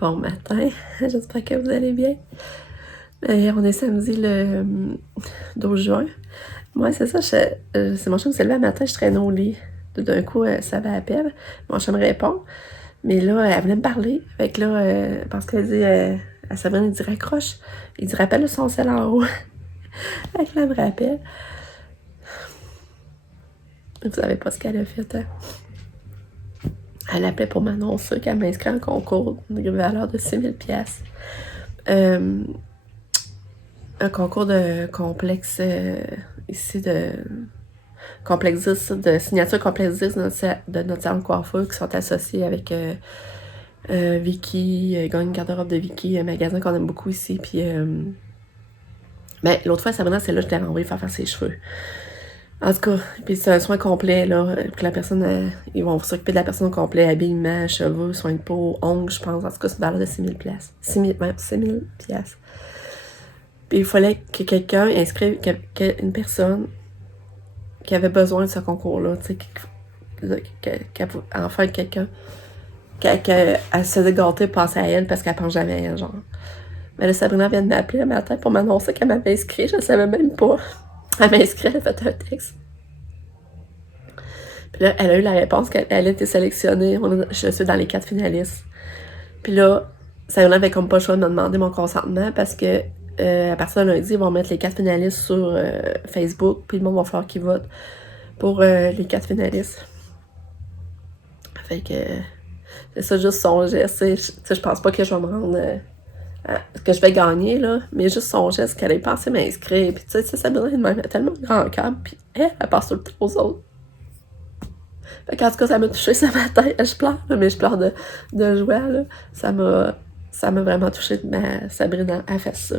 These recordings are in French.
Bon matin, j'espère que vous allez bien. On est samedi le 12 juin. Moi, c'est ça, c'est mon chum qui s'est levé le matin, je traînais au lit. Tout d'un coup, ça va à peine. Mon chum me répond. Mais là, elle voulait me parler. Fait que là, parce qu'elle dit à Sabrina, il dit raccroche. Il dit rappelle son sel en haut. Fait que là, elle me rappelle. Vous savez pas ce qu'elle a fait, hein? Elle appelait pour m'annoncer qu'elle m'inscrit en concours de valeur de 6 000 piastres. Un concours de complexe ici de complexe 10, de signature complexe 10 de notre salon de coiffure qui sont associés avec Vicky, Gagne Garde-robe de Vicky, un magasin qu'on aime beaucoup ici. Puis l'autre fois, Sabrina, c'est là que je l'avais envoyé faire ses cheveux. En tout cas, puis c'est un soin complet, là, que la personne, ils vont s'occuper de la personne au complet, habillement, cheveux, soins de peau, ongles, je pense. En tout cas, c'est une valeur de 6 000 piastres. 6 000 piastres. Puis il fallait que quelqu'un inscrive, une personne qui avait besoin de ce concours-là, tu sais, enfin quelqu'un, qu'elle se dégâtait, penser à elle parce qu'elle pense jamais à elle, genre. Mais là, Sabrina vient de m'appeler le matin pour m'annoncer qu'elle m'avait inscrit, je savais même pas. Elle m'a inscrit, elle a fait un texte. Puis là, elle a eu la réponse qu'elle a été sélectionnée. Je suis dans les 4 finalistes. Puis là, Sabrina avait comme pas le choix de me demander mon consentement parce que à partir de lundi, ils vont mettre les 4 finalistes sur Facebook, puis le monde va falloir qu'ils votent pour les 4 finalistes. Fait que c'est ça, juste son geste. Je pense pas que je vais me rendre... que je vais gagner, là, mais juste son geste qu'elle ait pensé m'inscrire. Puis tu sais, Sabrina, elle m'a tellement grand cœur, puis elle passe tout le temps aux autres. Fait qu'en tout cas, ça m'a touchée ce matin. Je pleure, mais je pleure de joie, là. Ça m'a vraiment touchée. Sabrina a fait ça.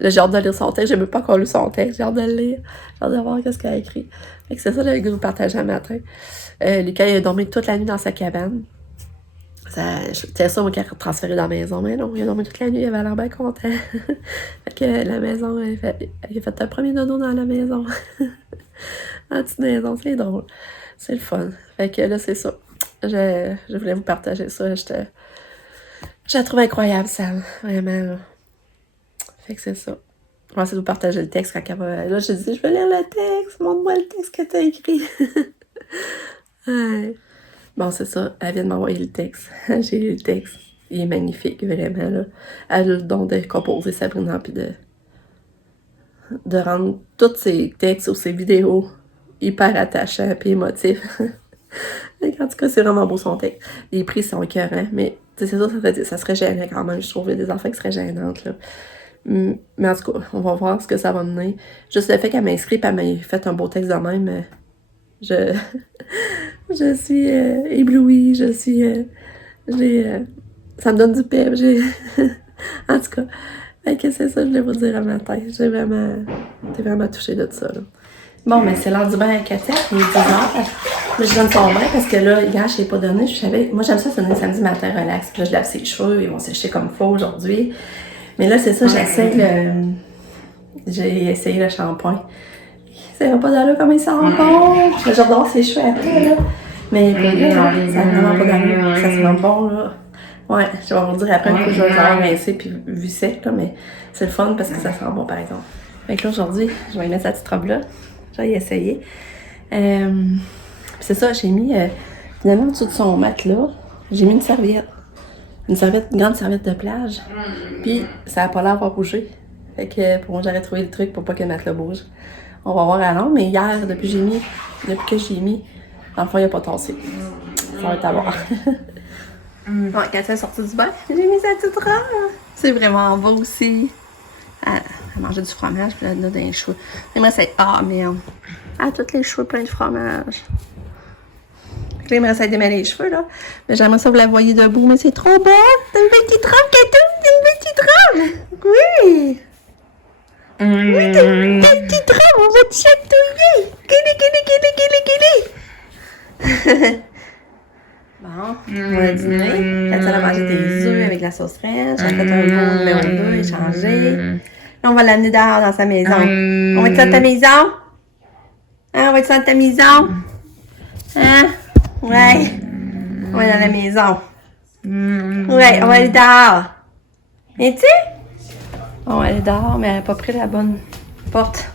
Là, j'ai hâte de lire son texte. J'ai même pas encore lu son texte. J'ai hâte de le lire. J'ai hâte de voir ce qu'elle a écrit. Fait que c'est ça que je vous partager le matin. Lucas, il a dormi toute la nuit dans sa cabane. C'était ça, moi, qui a transféré dans la maison. Mais non, il a dormi toute la nuit. Il avait l'air bien content. Fait que la maison, il a fait un premier dodo dans la maison. En petite maison, c'est drôle. C'est le fun. Fait que là, c'est ça. Je voulais vous partager ça. Je la trouve incroyable, Sam. Vraiment, là. Fait que c'est ça. Je vais essayer de vous partager le texte quand elle va... Là, je dis, je veux lire le texte. Montre-moi le texte que t'as écrit. Ouais. Bon, c'est ça. Elle vient de m'envoyer le texte. J'ai lu le texte. Il est magnifique, vraiment, là. Elle a le don de composer Sabrina, puis de rendre tous ses textes ou ses vidéos hyper attachants puis émotifs. En tout cas, c'est vraiment beau son texte. Les prix sont écœurants, mais c'est ça, ça serait gênant quand même. Je trouve des affaires qui seraient gênantes, là. Mais en tout cas, on va voir ce que ça va mener. Juste le fait qu'elle m'inscrit et elle m'ait fait un beau texte de même, je suis éblouie, ça me donne du pep, en tout cas, fait que c'est ça que je voulais vous dire le matin. J'ai vraiment touchée de ça, là. Bon, mais c'est l'heure du bain à Catette, il est 10h. Là, je donne son bain parce que là, hier, je ne l'ai pas donné. Moi, j'aime ça donner samedi matin relax. Puis là, je lave ses cheveux, ils vont sécher comme il faut aujourd'hui. Mais là, c'est ça, j'ai essayé le shampoing. Ça va pas d'allure comme il sent bon. J'adore ses cheveux après, là. Mais là, ça n'a vraiment pas d'allure. Ça sent bon, là. Ouais, je vais vous dire après que je vais l'avoir rincé puis vu sec, là. Mais c'est le fun parce que ça sent bon, par exemple. Fait que là, aujourd'hui, je vais y mettre sa petite robe-là. Je vais y essayer. C'est ça, j'ai mis, finalement, en dessous de son matelas, j'ai mis une serviette. Une grande serviette de plage. Puis, ça n'a pas l'air d'avoir bougé. Fait que, pour moi, j'aurais trouvé le truc pour pas que le matelas bouge. On va voir à long, mais hier, depuis que j'ai mis, dans le fond, il n'a pas tassé. Ça va être à voir. Ouais, quand elle est sortie du bain, j'ai mis sa petite robe. C'est vraiment beau aussi. Elle mangeait du fromage, puis elle a dans les cheveux. Et moi, c'est... Ah, merde. Elle a tous les cheveux pleins de fromage. J'aimerais ça démêler les cheveux, là. Mais j'aimerais ça vous la voyez debout, mais c'est trop beau. T'as une petite robe, Katou. T'as une petite robe. Oui. Oui, t'as une petite robe. On va te chatouiller. Kili. Bon, on va dîner. Quand elle a mangé des œufs avec la sauce fraîche, elle a fait un bon numéro 2, échangé. Là, on va l'amener dehors dans sa maison. On va être dans ta maison? Hein, on va être dans ta maison? Hein? Ouais. On va dans la maison. Ouais, on va aller dehors. Viens-tu? On va aller dehors, mais elle n'a pas pris la bonne porte.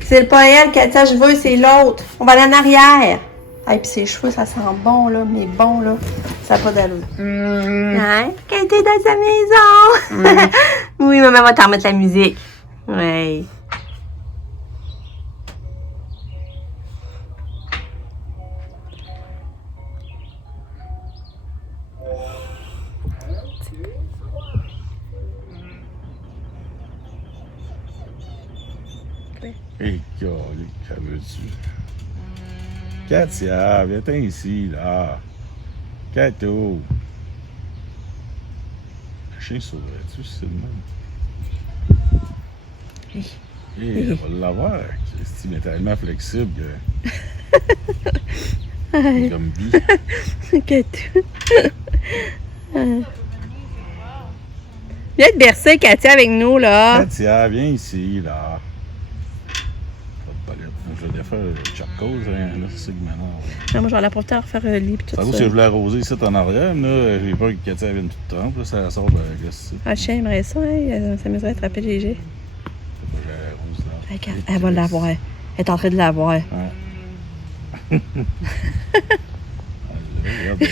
C'est pas elle, Katia, je veux, c'est l'autre. On va aller en arrière. Ah, puis ses cheveux, ça sent bon, là, mais bon, là. Ça n'a pas d'allure. Hein? Qu'elle était dans sa maison. Oui, maman va t'en remettre la musique. Ouais. Hé, qu'à veux-tu? Katia, viens-t'en ici, là. Kato. Le chien sauverait-tu, c'est le même? Hé, on va l'avoir. Christy, mais tellement flexible que... Comme vie. Katou. Viens te bercer, Katia, avec nous, là. Katia, viens ici, là. Je vais défaire le charcos, hein, là, c'est ça qui m'énerve. Non, moi, je vais aller apporter à refaire le lit, pis tout Ça ça. vaut que je voulais arroser ici en arrière, mais là, j'ai peur que Katia vienne toute trempe, là, ça sort de la glace. Ah, le chien aimerait ça, hein. Ça s'amuserait de frapper léger. Faut que je l'arrose, là. Elle va l'avoir. Elle est en train de l'avoir. Ouais. Regarde le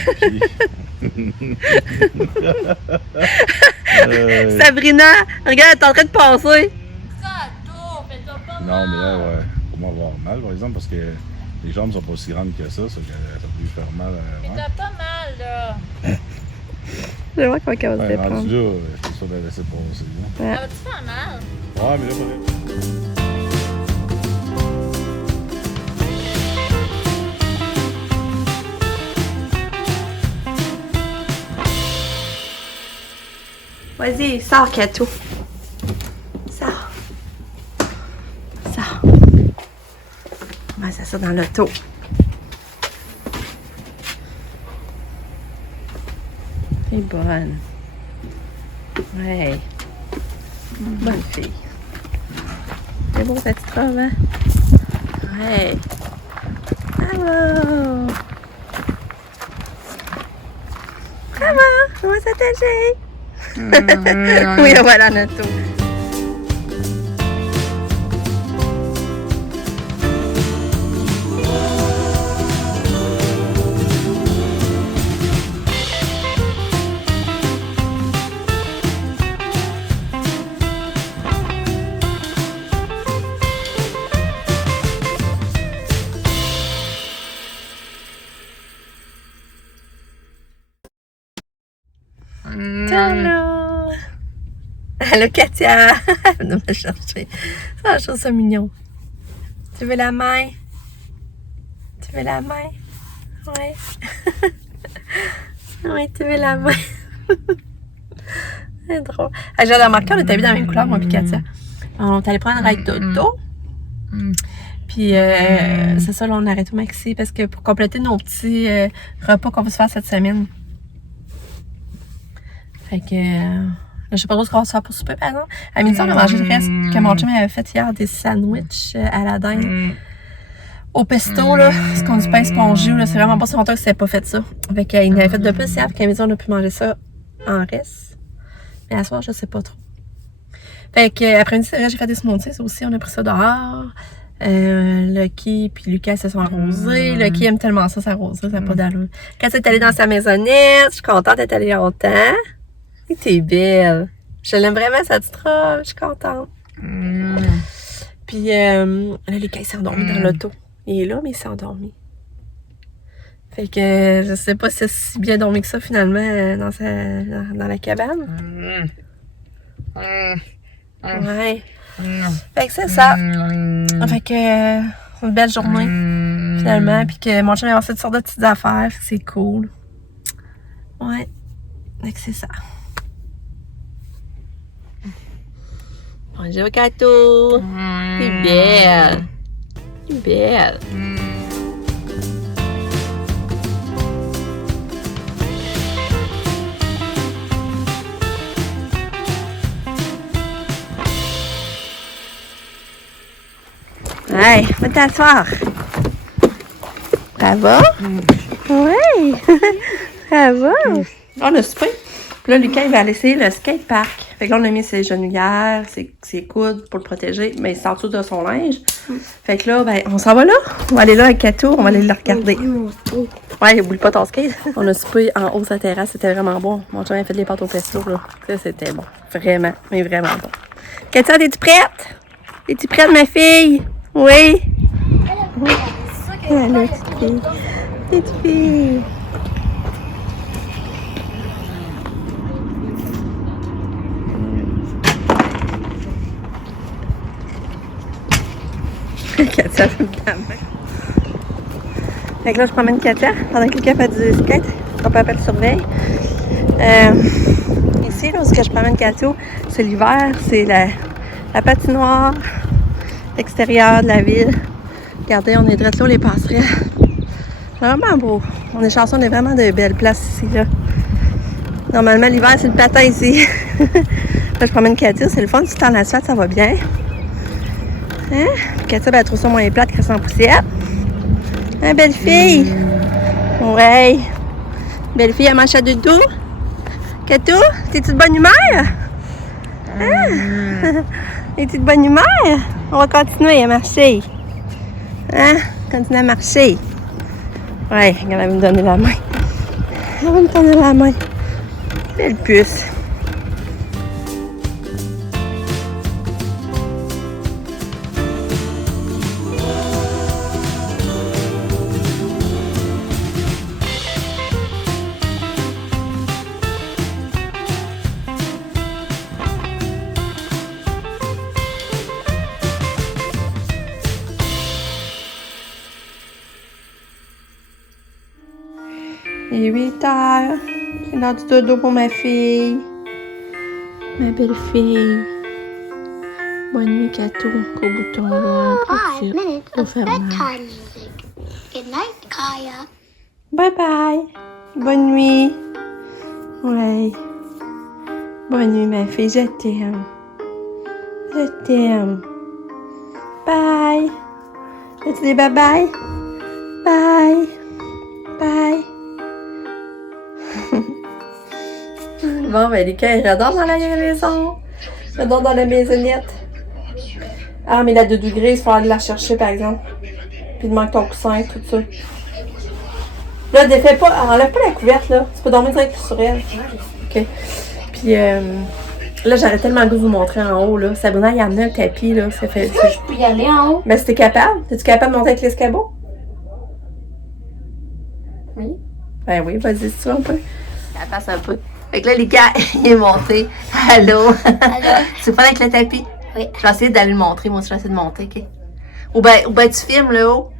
pied. Sabrina, regarde, elle est en train de passer. Non, mais là, ouais, comment avoir mal, par exemple, parce que les jambes sont pas aussi grandes que ça peut lui faire mal. Mais Ouais. t'as pas mal, là. Je vais voir comment elle va se Ouais, déprendre. rendu là, je suis sûr de la laisser passer. Là. Ouais. Ça va-tu faire mal? Ouais, mais là, pareil. Vas-y, sors, Katou. Sors. Sors. On va s'asseoir dans l'auto. Elle est bonne. Ouais. Bonne fille. C'est bon, cette robe, hein? Ouais. Bravo. Bravo. On va s'attacher. Oui, voilà notre tour. Allô! Allô, Katia! Venez me chercher. Ça, je trouve ça mignon. Tu veux la main? Tu veux la main? Ouais. Oui, tu veux la main? C'est drôle. Ah, j'ai remarqué, on était habillés dans la même couleur, moi et Katia. On est allé prendre un ride d'auto. Puis, c'est ça, là, on arrête au maxi parce que pour compléter nos petits repas qu'on va se faire cette semaine. Fait que, je sais pas trop ce qu'on va se faire pour souper, par exemple. À midi, on a mangé le reste que mon chum avait fait hier, des sandwichs à la dinde. Au pesto, là, ce qu'on dit pain spongieux, là, c'est vraiment pas si longtemps que c'était pas fait ça. Fait qu'il en avait fait de plus hier, puis qu'à midi, on a pu manger ça en reste. Mais à soir, je sais pas trop. Fait que, après-midi, c'est vrai, j'ai fait des smoothies aussi, on a pris ça dehors. Lucky puis Lucas se sont arrosés. Lucky aime tellement ça s'arroser, ça n'a pas d'allure. Quand elle est allée dans sa maisonnette, je suis contente d'être allée longtemps. Et t'es belle. Je l'aime vraiment, cette petite robe, je suis contente. Puis là, Lucas il s'est endormi dans l'auto. Il est là, mais il s'est endormi. Fait que je sais pas si c'est si bien dormi que ça finalement dans la cabane. Ouais. Fait que c'est ça. Fait que une belle journée finalement. Puis que mon chum a fait toutes sortes de petites affaires. C'est cool. Ouais. Fait que c'est ça. Bonjour Kato. T'es belle. T'es belle. Ouais, va t'asseoir. Ça va? Oui. Ça va? Là, on a soupé. Puis là, Lucas, il va aller essayer le skatepark. Fait que là, on a mis ses genouillères, ses coudes pour le protéger, mais c'est en dessous de son linge. Fait que là, ben, on s'en va là. On va aller là avec Kato, on va aller le regarder. Ouais, oublie pas ton skate. On a soupé en haut sa terrasse, c'était vraiment bon. Mon chum a fait des pâtes au pesto, là. Ça, c'était bon. Vraiment, mais vraiment bon. Katia, es-tu prête? Es-tu prête, ma fille? Oui. Allô, petite fille. Petite fille. Katia, je me calme. Fait que là, je promène Katia pendant que Lucas fait du skate. Son papa le surveille. Ici, là, où je promène Katia, c'est l'hiver, c'est la patinoire extérieure de la ville. Regardez, on est direct là, les passerelles. C'est vraiment beau. On est chanceux, on est vraiment de belles places ici, là. Normalement, l'hiver, c'est le patin ici. Là, je promène Katia, c'est le fun. Si tu en asphalte, ça va bien. Hein? Katia, ben, elle trouve ça moins plate que sans poussière. Hein, belle fille? Ouais. Belle fille, elle mange à doudou. Kato, t'es-tu de bonne humeur? Hein? Es-tu de bonne humeur? On va continuer à marcher. Hein? Continuer à marcher. Ouais, elle va me donner la main. Elle va me donner la main. Belle puce. Il est 8 heures. C'est l'heure du dodo pour ma fille. Ma belle fille. Bonne nuit, Kato. Gros bouton, là. 5 minutes Au of fermage. bedtime music. Good night, Kaya. Bye bye. Bonne nuit. Ouais. Bonne nuit, ma fille. Je t'aime. Je t'aime. Bye. As-tu des bye-bye? Bye. Bye. Bon, ben, Lucas, il redore dans la maison. Il redore dans la maisonnette. Ah, mais la 2 degrés, il faut aller la chercher, par exemple. Puis il manque ton coussin, tout ça. Là, défais pas, enlève pas la couverte, là. Tu peux dormir direct sur elle. OK. Puis, là, j'aurais tellement le goût de vous montrer en haut, là. Sabrina, il a amené un tapis, là. Ça fait... Je peux y aller en haut? Mais si t'es capable, es-tu capable de monter avec l'escabeau? Oui. Ben oui, vas-y, si tu veux un peu. Attends un peu. Fait que là, Lucas, il est monté. Allô? Allô? Tu veux pas avec le tapis? Oui. Je vais essayer d'aller le montrer. Moi aussi, je vais essayer de monter, OK? Ou ben tu filmes le haut.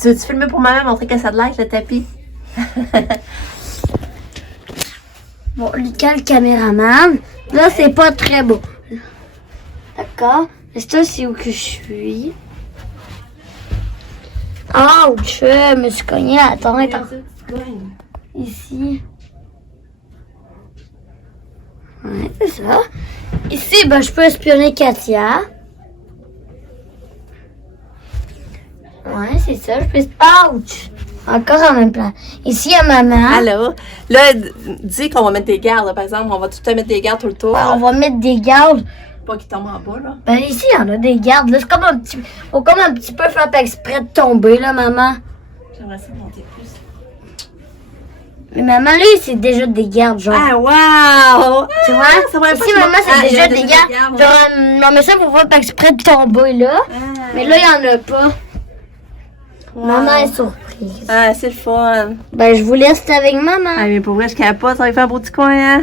Tu veux-tu filmer pour maman, montrer que ça a de l'air avec le tapis? Bon, Lucas, le caméraman. Là, c'est pas très beau. D'accord? Mais ça, c'est où que je suis. Ouch! Je me suis cognée. Attends. Ici. Ouais, c'est ça. Ici, ben, je peux espionner Katia. Ouais, c'est ça. Je peux... Ouch! Encore en même plan. Ici, il y a maman. Allô? Là, dis qu'on va mettre des gardes, là, par exemple. On va tout le temps mettre des gardes tout le tour. Ouais, on va mettre des gardes. Pas qu'ils tombent en bas, là. Ben ici, il y en a des gardes. Là, c'est comme un petit... Faut comme un petit peu faire exprès de tomber, là, maman. J'aimerais ça monter plus. Mais maman, là, c'est déjà des gardes, genre. Ah, wow! Tu vois? ça va Ici, pas maman, que- c'est il y a déjà des gardes. ouais. Genre, non, mais ça, faut faire exprès de tomber, là. Mais là, il n'y en a pas. Wow. Maman est surprise. Ah, c'est le fun. Ben, je vous laisse avec maman. Ah, mais pour vrai, je capote. Ça va faire un beau petit coin, hein?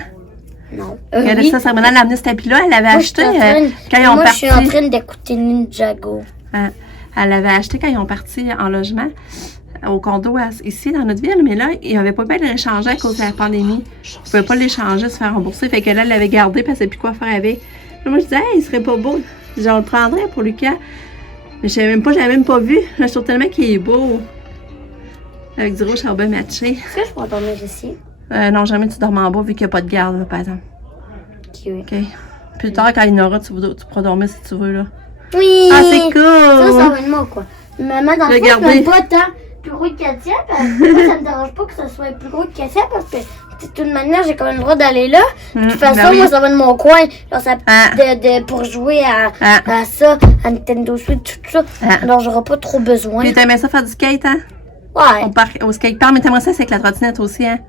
Non. Regardez Oui. ça, Sabrina l'a amené ce tapis-là. Elle l'avait Moi, je suis acheté en train- quand ils ont Moi, je parti. suis en train d'écouter Ninjago. Elle l'avait acheté quand ils ont parti en logement au condo ici dans notre ville, mais là, ils n'avaient pas pu l'échanger à cause de la pandémie. Ils ne pouvaient pas l'échanger, se faire rembourser. Fait que là, elle l'avait gardé parce qu'elle ne savait plus quoi faire avec. Là, moi, je disais, hey, il serait pas beau. Je dis, on le prendrait pour Lucas. Mais je l'avais même pas vu. Là, je trouve tellement qu'il est beau. Avec du rouge charbon matché. Est-ce que je peux dormir ici? Non, jamais tu dors en bas vu qu'il n'y a pas de garde, là, par exemple. Oui. OK. Plus tard, quand il y en aura, tu pourras dormir si tu veux, là. Oui! Ah, c'est Ça, cool! ça va de moi, quoi. Maman, dans le fond, Regardez. je m'aime pas tant plus gros que Katia. Parce que moi, ça me dérange pas que ça soit plus gros que Katia parce que je de toute manière, j'ai quand même le droit d'aller là. De toute façon, ben oui. moi, ça va de mon coin. Genre, ça, Ah. pour jouer à ça, à Nintendo Switch, tout ça. Ah. Alors, j'aurai pas trop besoin. Puis t'aimais ça faire du skate, hein? Ouais. Au skatepark, mais t'aimerais ça avec la trottinette aussi, hein?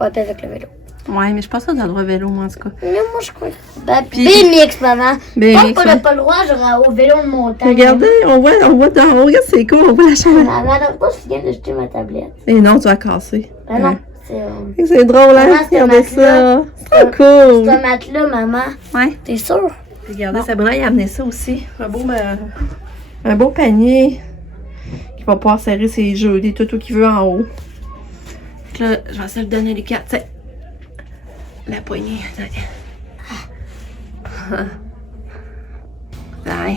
Ouais, puis avec le vélo. Ouais, mais je suis pas sûre de le droit vélo, moi, en tout cas. Mais moi, je crois. Ben, Puis- BMX, maman. BMX, Tant qu'on n'a ouais. pas le droit, j'aurai au vélo de montagne. Regardez, on voit dans regarde, c'est cool, on voit la chambre. Maman, attends pas, je viens de jeter ma tablette. Et non, tu vas casser. Ah non, Ouais. c'est C'est drôle, hein? Maman, c'est Regardez matelas. ça. C'est trop cool. un matelas, maman. Ouais. T'es sûre? Regardez, Sabrina, il a amené ça aussi. Un beau panier qui va pouvoir serrer ses jeux, des toutous qu'il veut en haut. Fait que là, je vais essayer de le donner, Lucas. Tu sais, la poignée. Attends. Ouais.